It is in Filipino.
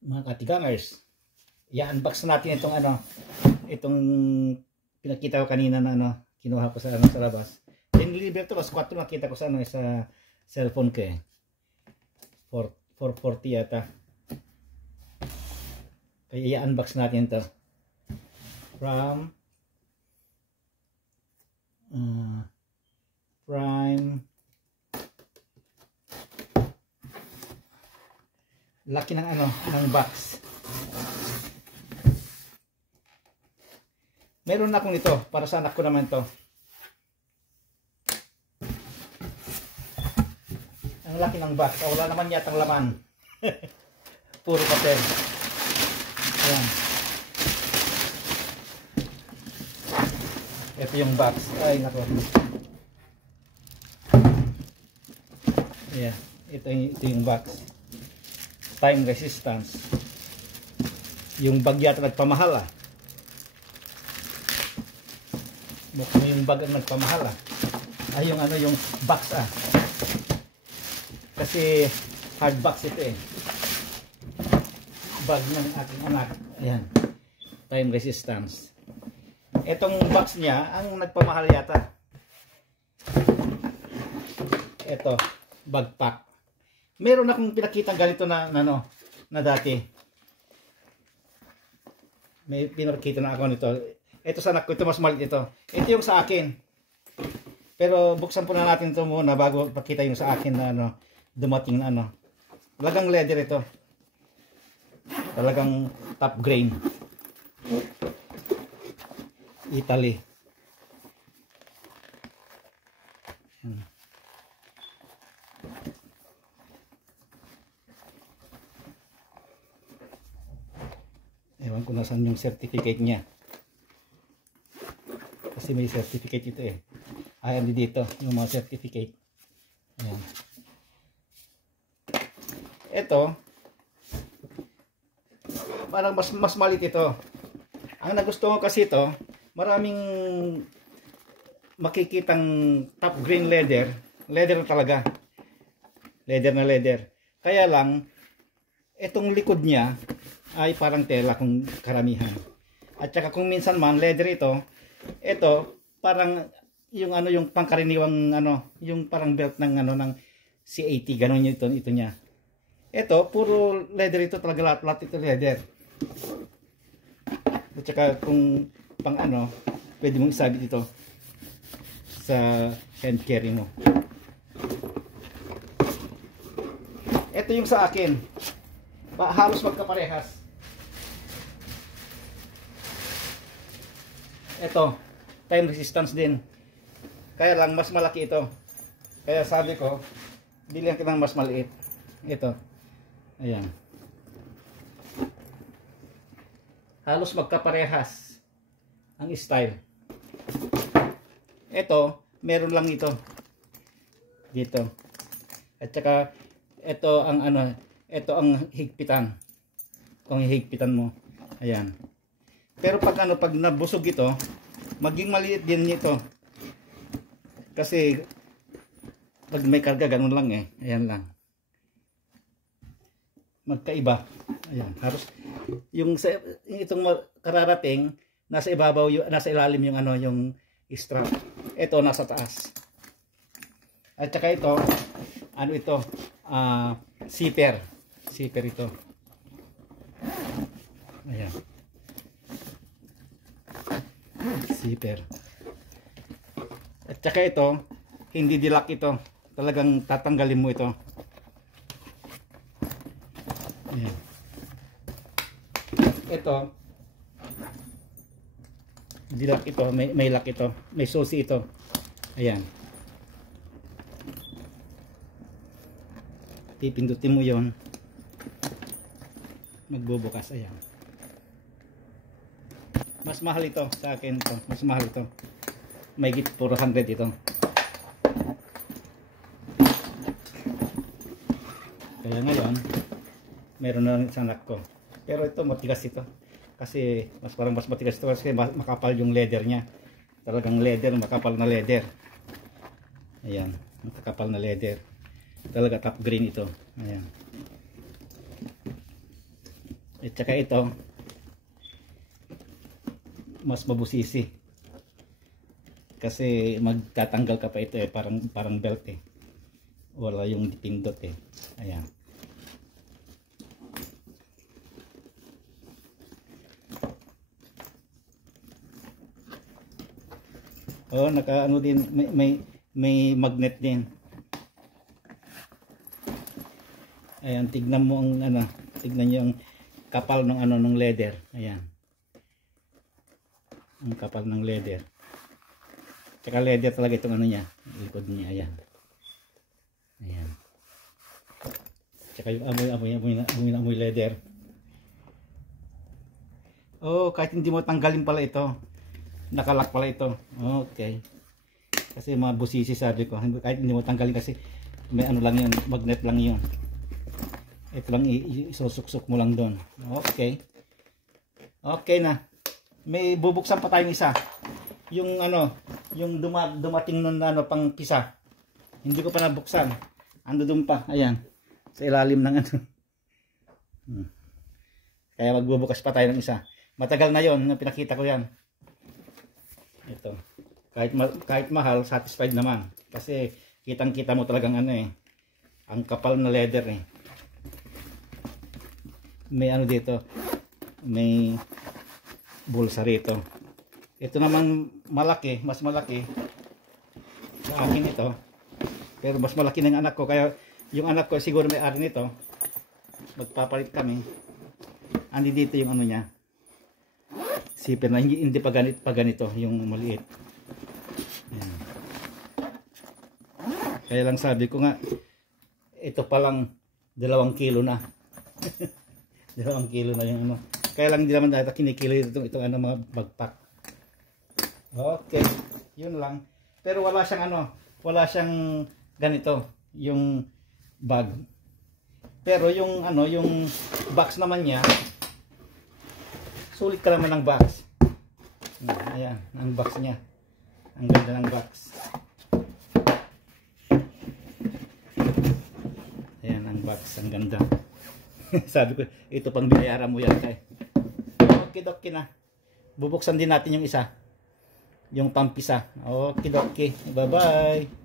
Mga katigangers, i-unbox natin itong itong pinakita ko kanina na kinuha ko sa sa labas. Diniliver to, kasi 4 nakita ko sa sa cellphone ko eh. 440 yata. Kaya i-unbox natin to from Prime. Laki ng ng box. Meron na akong ito para sa anak ko naman to. Ang laki ng box. Wala naman yatang laman. Puro papel. Ayan. Ito yung box. Ay nako. Ayan. Ito yung box. Time resistance. Yung bag yata nagpamahal Mukhang yung bag ang nagpamahal Ay yung yung box Kasi hard box ito eh. Bag ng aking anak. Ayan. Time resistance. Etong box niya ang nagpamahal yata. Ito, backpack. Meron akong pinakitang ganito na dati. May pinakita na ako nito. Ito sa anak ko, ito mas maliit ito. Ito yung sa akin. Pero buksan po na natin ito muna bago pakita yung sa akin na dumating na Talagang leather ito. Talagang top grain. Italy. Ewan ko nasan yung certificate niya. Kasi may certificate ito eh. Ay, andi dito yung mga certificate. Ayan. Ito, parang mas malit ito. Ang nagustuhan ko kasi ito, maraming makikitang top grain leather. Leather talaga. Leather na leather. Kaya lang, itong likod niya, ay parang tela kung karamihan. At saka kung minsan man leather ito parang yung yung pangkaraniwang yung parang belt ng ng C80 ganun ito niya. Ito puro leather ito talaga, lahat ito leather. At saka kung pang pwede mong isabit ito sa hand carry mo. Ito yung sa akin. Halos magkaparehas. Ito, time resistance din. Kaya lang mas malaki ito. Kaya sabi ko, bilhin ka ng mas maliit. Ito. Ayan. Halos magkaparehas ang style. Ito, meron lang ito. Dito. At saka ito ang ito ang higpitan. Kung hihigpitan mo. Ayan. Pero pag pag nabusog ito, maging maliit din nito. Kasi pag may karga ganun lang eh. Ayan lang. Magkaiba. Ayan, harus yung itong kararating nasa ibabaw, nasa ilalim yung yung strap. Ito nasa taas. At saka ito, ito? Zipper. Zipper ito. Ayan. Zipper. At saka ito, hindi dilak ito. Talagang tatanggalin mo ito. Ayan. Ito, dilak ito, may lock ito, may susi ito. Ayan. Pipindutin mo yon, magbubukas. Ayan. Mas mahal ito sa akin ito. Mas mahal ito. May git 400 ito. Kaya ngayon, meron na rin sa anak ko. Pero ito matigas ito. Kasi mas matigas ito kasi makapal yung leather niya. Talagang leather, makapal na leather. Ayan, makapal na leather. Talaga top green ito. Ayan. At saka ito, mas mabusisi. Kasi magtatanggal ka pa ito eh, parang belt eh. Wala yung pindot eh. Ayan. Oh, naka ano din, may magnet din. Ayan, tignan mo ang ano, tignan niyo ang kapal ng ano ng leather. Ayan. Ang kapal ng leather. Tsaka leather talaga itong ano niya, likod niya. Ayan. Ayan. Tsaka yung amoy leather. Oh, kahit hindi mo tanggalin pala ito. Nakalak pala ito. Okay. Kasi mabusisi sabi ko. Kahit hindi mo tanggalin kasi may ano lang yun, magnet lang yun. Ito lang isusuksok mo lang doon. Okay. Okay na. May bubuksan pa tayong isa. Yung ano, yung dumating nun ano pang pisa. Hindi ko pa nabuksan. Ando doon pa. Ayan. Sa ilalim ng ano. Kaya magbubukas pa tayo ng isa. Matagal na yon na pinakita ko yan. Ito. Kahit mahal, satisfied naman. Kasi kitang-kita mo talagang ano eh. Ang kapal na leather eh. May ano dito. May bulsa rito. Ito naman malaki, mas malaki. Sa akin ito. Pero mas malaki ng anak ko. Kaya yung anak ko siguro may ari nito. Magpapalit kami. Andi dito yung ano niya. Sipin na hindi pa ganito yung maliit. Ayan. Kaya lang sabi ko nga ito pa lang 2 kilo na. 2 kilo na yung ano. Kaya lang hindi naman dahil kinikilo itong ano mga bagpak. Okay, yun lang. Pero wala siyang ano, wala siyang ganito, yung bag. Pero yung ano, yung box naman niya, sulit ka naman ng box. Ayan, ang box niya. Ang ganda ng box. Ayan, ang box, ang ganda. Sabi ko, ito pang binayaran mo yan kay. Okay na. Bubuksan din natin yung isa. Yung pampisa. Okay. Bye bye.